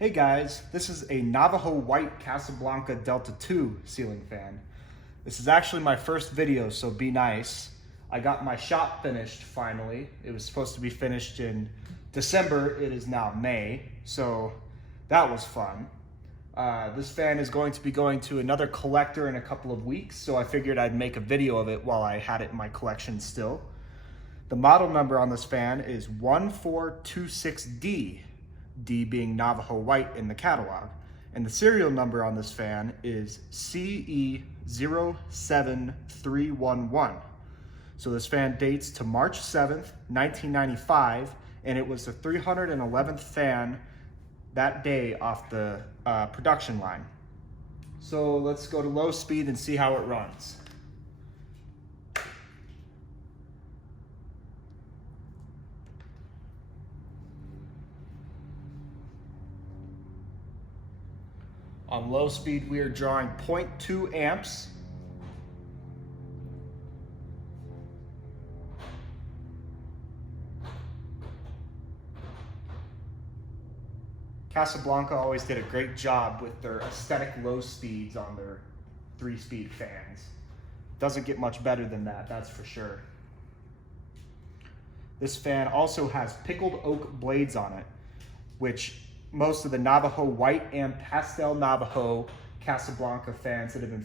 Hey guys, this is a Navajo white Casablanca Delta 2 ceiling fan. This is actually my first video, so be nice. I got my shop finished finally. It was supposed to be finished in December. It is now May, so that was fun. This fan is going to be going to another collector in a couple of weeks, so I figured I'd make a video of it while I had it in my collection still. The model number on this fan is 1426D, D being Navajo white in the catalog. And the serial number on this fan is CE07311. So this fan dates to March 7th, 1995, and it was the 311th fan that day off the production line. So let's go to low speed and see how it runs. On low speed, we are drawing 0.2 amps. Casablanca always did a great job with their aesthetic low speeds on their 3-speed fans. Doesn't get much better than that, that's for sure. This fan also has pickled oak blades on it, which most of the Navajo white and pastel Navajo Casablanca fans that have been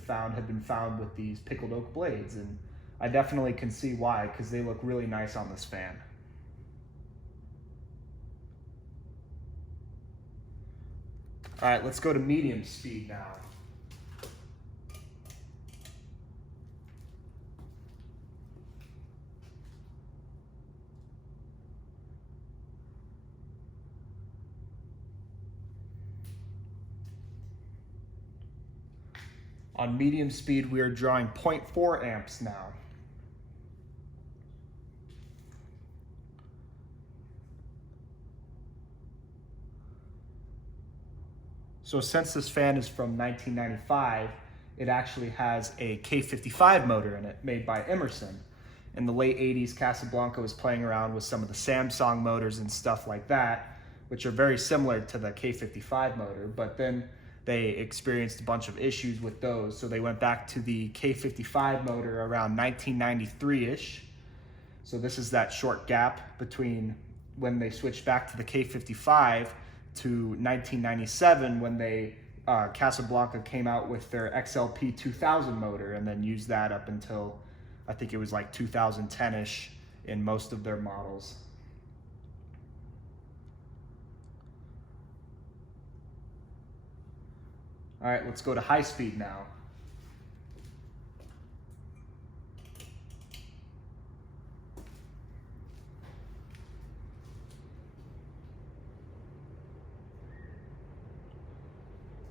found with these pickled oak blades, and I definitely can see why, because they look really nice on this fan. All right, let's go to medium speed now. On medium speed, we are drawing 0.4 amps now. So since this fan is from 1995, it actually has a K55 motor in it made by Emerson. In the late 80s, Casablanca was playing around with some of the Samsung motors and stuff like that, which are very similar to the K55 motor, but then they experienced a bunch of issues with those, so they went back to the K55 motor around 1993-ish. So this is that short gap between when they switched back to the K55 to 1997 when they Casablanca came out with their XLP 2000 motor, and then used that up until I think it was like 2010-ish in most of their models. All right, let's go to high speed now.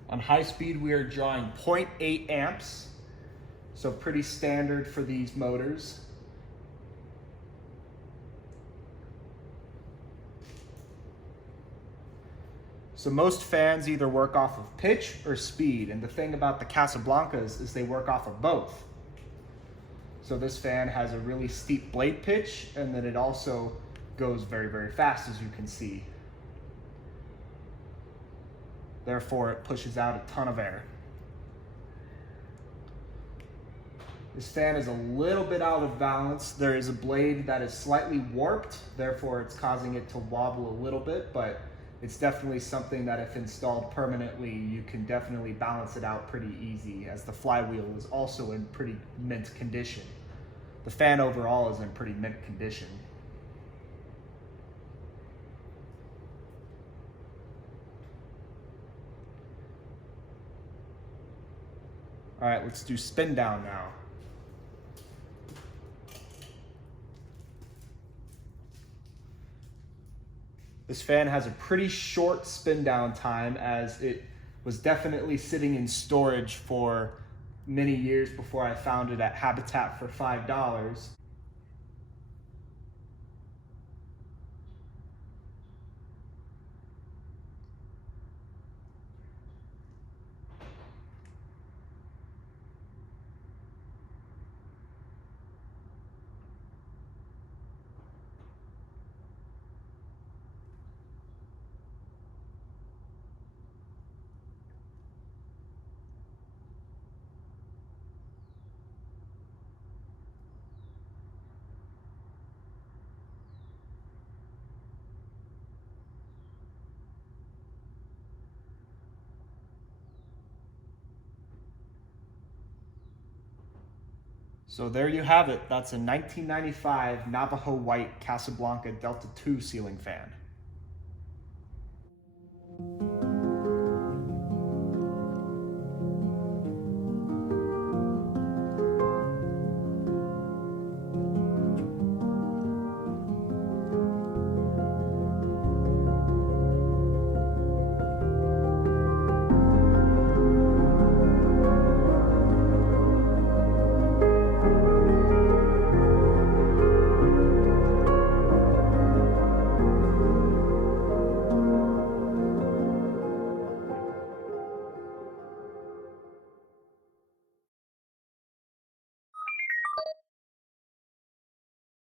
On high speed, we are drawing 0.8 amps, so pretty standard for these motors. So most fans either work off of pitch or speed, and the thing about the Casablancas is they work off of both. So this fan has a really steep blade pitch, and then it also goes very, very fast, as you can see. Therefore, it pushes out a ton of air. This fan is a little bit out of balance. There is a blade that is slightly warped, therefore it's causing it to wobble a little bit, but it's definitely something that if installed permanently, you can definitely balance it out pretty easy, as the flywheel is also in pretty mint condition. The fan overall is in pretty mint condition. All right, let's do spin down now. This fan has a pretty short spin down time, as it was definitely sitting in storage for many years before I found it at Habitat for $5. So there you have it. That's a 1995 Navajo white Casablanca Delta 2 ceiling fan.